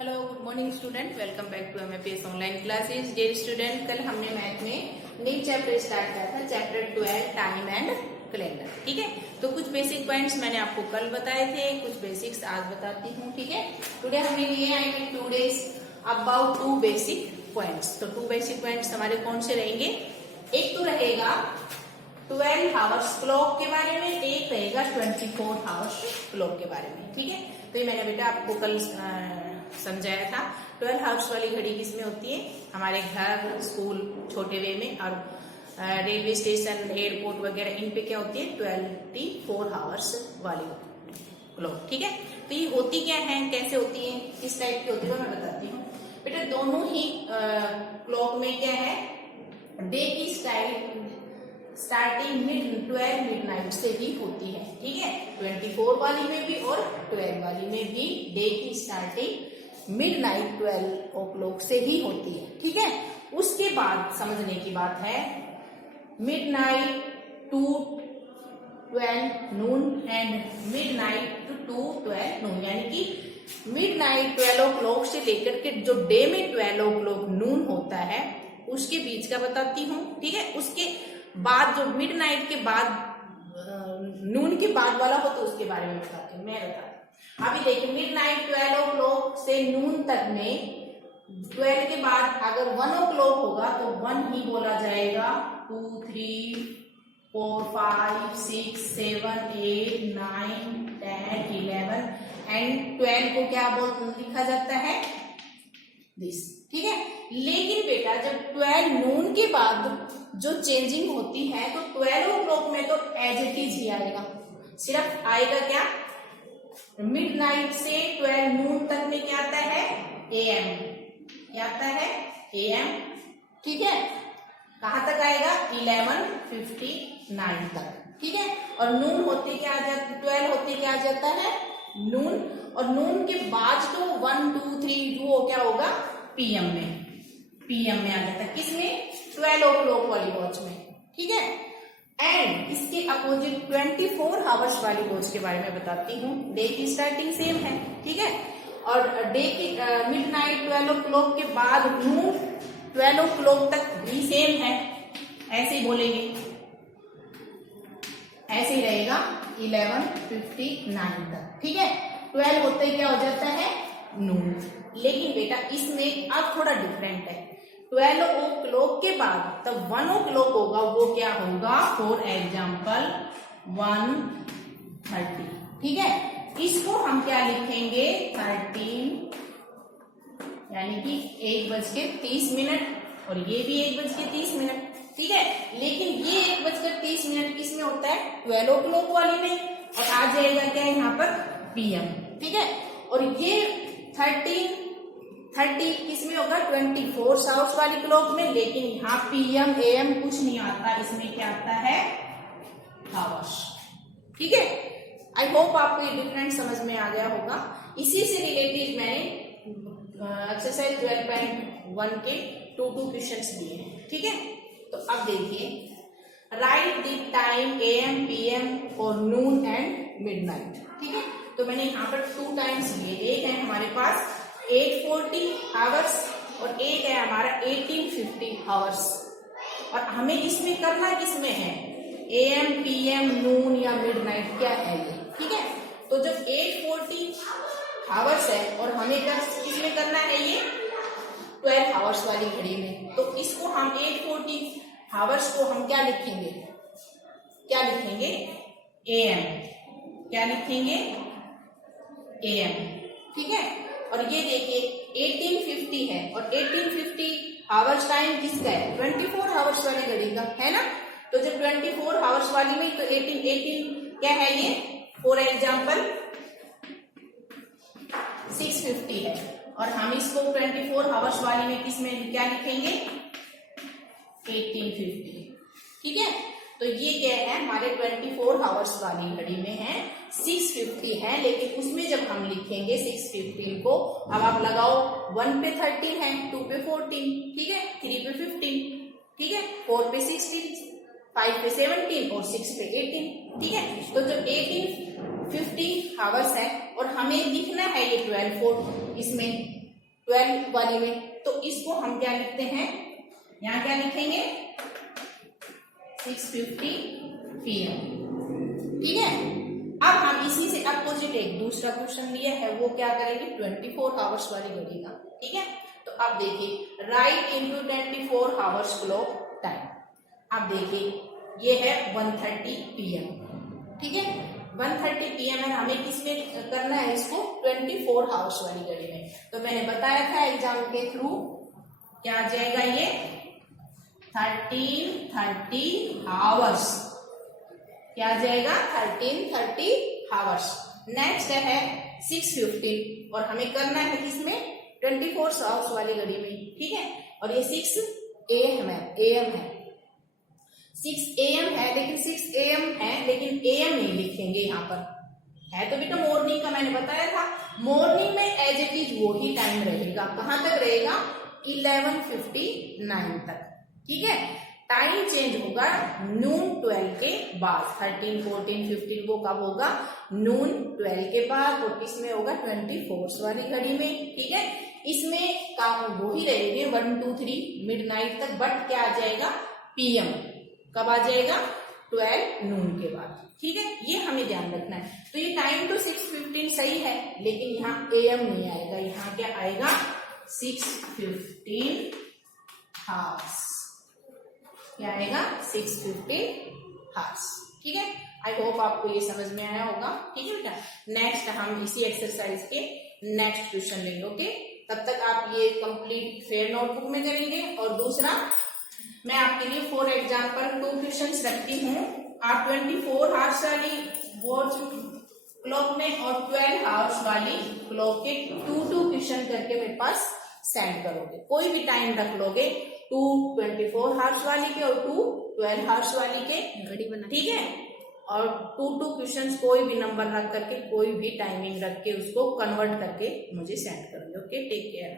Hello good morning student, welcome back to MAPS online classes. Dear student, कल हमने math में new chapter start किया था, chapter 12 time and calendar. ठीक है, तो कुछ बेसिक पॉइंट्स मैंने आपको कल बताए थे, कुछ बेसिक्स आज बताती हूँ। ठीक है, टुडे हमने लिए आएंगे today's about two basic points. तो टू बेसिक पॉइंट्स हमारे कौन से रहेंगे? एक तो रहेगा 12 आवर्स क्लॉक के बारे में, एक रहेगा 24 आवर्स क्लॉक के बारे में। ठीक है, तो ये मैंने बेटा आपको कल समझाया था। 12 आवर्स वाली घड़ी किसमें होती है? हमारे घर, स्कूल, छोटे वे में, और रेलवे स्टेशन, एयरपोर्ट वगैरह, इन पे क्या होती है? 24 आवर्स वाली क्लॉक। ठीक है, तो ये होती क्या है, कैसे होती है, किस टाइप की होती है, वो मैं बताती हूँ बेटा। दोनों ही क्लॉक में क्या है, डे की स्टार्टिंग 12 मिडनाइट से ही होती है। ठीक है, 24 वाली में भी और 12 वाली में भी डे की स्टार्टिंग मिडनाइट 12 ओ क्लॉक से ही होती है। ठीक है, उसके बाद समझने की बात है, midnight to 12 noon and midnight to 12 noon, यानी कि मिडनाइट 12 ओ क्लॉक से लेकर के जो डे में 12 ओ क्लॉक नून होता है उसके बीच का बताती हूँ। ठीक है, उसके बाद जो मिडनाइट के बाद नून के बाद वाला हो तो उसके बारे में बताती हूँ, मैं बताती हूँ। अभी देखिए, मिडनाइट 12 ओ क्लॉक से नून तक में 12 के बाद अगर 1 ओ क्लॉक होगा तो 1 ही बोला जाएगा। 2 3 4 5 6 7 8 9 10 11 एंड 12 को क्या लिखा जाता है? दिस। ठीक है, लेकिन बेटा जब 12 नून के बाद जो चेंजिंग होती है तो 12 ओ क्लॉक में तो एज इट इज ही आएगा, सिर्फ आएगा क्या? मिडनाइट से 12 नून तक में क्या आता है? एएम। क्या आता है? एएम। ठीक है, कहां तक आएगा? 11:59 तक। ठीक है, और नून होते क्या आ जाता, 12 होते क्या आ जाता है? नून। और नून के बाद तो 1 2 3 2 क्या होगा? पीएम में। पीएम में आ जाता है, किसमें? 12 ओ क्लॉक वाली वॉच में। ठीक है, एंड इसके अपोजिट 24 आवर्स वाली वॉच के बारे में बताती हूँ। डे की स्टार्टिंग सेम है। ठीक है, और डे की मिडनाइट 12 ओ क्लॉक के बाद नून 12 ओ क्लॉक तक भी सेम है, ऐसे ही बोलेंगे, ऐसे ही रहेगा 11:59 तक। ठीक है, 12 होते क्या हो जाता है? नून। लेकिन बेटा इसमें अब थोड़ा डिफरेंट है। 12 ओ क्लॉक के बाद तब 1 ओ क्लॉक होगा, वो क्या होगा? For example 1:30। ठीक है, इसको हम क्या लिखेंगे? 13, यानी कि 1:30, और ये भी 1:30। ठीक है, लेकिन ये 1:30 किसमें होता है? 12 ओ क्लॉक वाली में, और आ जाएगा क्या यहाँ पर? पीएम। ठीक है, और ये 30 किसमें होगा? 24 आवर्स वाली क्लॉक में, लेकिन यहाँ पीएम एएम कुछ नहीं आता, इसमें क्या आता है? आवर्स। ठीक है, आई होप आपको ये डिफरेंस समझ में आ गया होगा। इसी से रिलेटेड मैंने एक्सरसाइज 12.1 के 2 क्वेश्चंस दिए हैं। ठीक है, तो अब देखिए, right the time am PM और नून एंड मिडनाइट। ठीक है, तो मैंने यहाँ पर 2 टाइम्स लिए, एक है हमारे पास 840 आवर्स और एक है हमारा 1850 आवर्स। और हमें इसमें करना किसमें है? एएम पीएम नून या मिडनाइट, क्या है ये? ठीक है, तो जब 840 आवर्स है और हमें किसमें करना है? ये 12 आवर्स वाली घड़ी में, तो इसको हम 840 आवर्स को हम क्या लिखेंगे? क्या लिखेंगे? एएम। क्या लिखेंगे? एएम। ठीक है, और ये देखिए 1850 है, और 1850 आवर्स टाइम किसका है? 24 आवर्स वाली घड़ी का है ना। तो जब 24 आवर्स वाली में तो 18 क्या है ये? फॉर एग्जाम्पल 650 है, और हम इसको 24 आवर्स वाली में किसमें क्या लिखेंगे? 1850। ठीक है, तो ये क्या है? हमारे 24 आवर्स वाली घड़ी में है 650 है, लेकिन उसमें जब हम लिखेंगे 615 को, अब आप लगाओ, 1 पे 13 है, 2 पे 14, ठीक है, 3 पे 15, ठीक है, 4 पे 16, 5 पे 17 और 6 पे 18। ठीक है, तो जब 1850 आवर्स है और हमें लिखना है ये 12 इसमें 12 वाली में, तो इसको हम क्या लिखते हैं, यहाँ क्या लिखेंगे 6:50 PM। ठीक है, अब हम इसी से अपोजिट एक दूसरा क्वेश्चन लिया है, वो क्या करेंगे 24 आवर्स वाली घड़ी का। ठीक है, तो अब देखिए right into 24 hours clock time. अब देखिए ये है 1:30 PM। ठीक है, 1:30 PM है, हमें किसमें करना है इसको 24 आवर्स वाली घड़ी में। तो मैंने बताया था एग्जाम के थ्रू क्या आ जाएगा, ये 1330 आवर्स, क्या आ जाएगा 1330 आवर्स। नेक्स्ट है 6:15 और हमें करना है किसमें 24 आवर्स वाली घड़ी में। ठीक है, और ये 6 AM है, 6 AM है, लेकिन 6 AM है लेकिन AM नहीं लिखेंगे यहाँ पर, है तो बेटा मॉर्निंग का, मैंने बताया था मॉर्निंग में एज इट इज वो ही टाइम रहेगा, कहां तक रहेगा 11:59 तक। ठीक है, टाइम चेंज होगा नून 12 के बाद, 13, 14, 15 वो कब होगा नून 12 के बाद, और किसमें होगा 24 वाली घड़ी में। ठीक है, इसमें काम वो ही रहेंगे 1, 2, 3 मिडनाइट तक, बट क्या आ जाएगा PM कब आ जाएगा 12 नून के बाद। ठीक है, ये हमें ध्यान रखना है। तो ये टाइम तो 6:15 सही है, लेकिन यहाँ AM नहीं आएगा, यहाँ क्या आएगा 6:15 हावर्स, क्या आएगा 6:15 हावर्स। ठीक है, आई होप आपको ये समझ में आया होगा। ठीक है बेटा, नेक्स्ट हम इसी एक्सरसाइज के नेक्स्ट क्वेश्चन लेंगे। ओके, तब तक आप ये कंप्लीट फेयर नोटबुक में करेंगे। और दूसरा मैं आपके लिए फॉर एग्जाम्पल 2 क्वेश्चन रखती हूँ, आप 24 आवर्स वाली वॉच क्लॉक में और 12 आवर्स वाली क्लॉक के 2 क्वेश्चन करके मेरे पास सेंड करोगे। कोई भी टाइम रख लोगे, 2 24 आवर्स वाली के और 2 12 आवर्स वाली के घड़ी बना। ठीक है, और 2 क्वेश्चन कोई भी नंबर रख करके, कोई भी टाइमिंग रख के उसको कन्वर्ट करके मुझे सेंड करोगे। Okay, take care.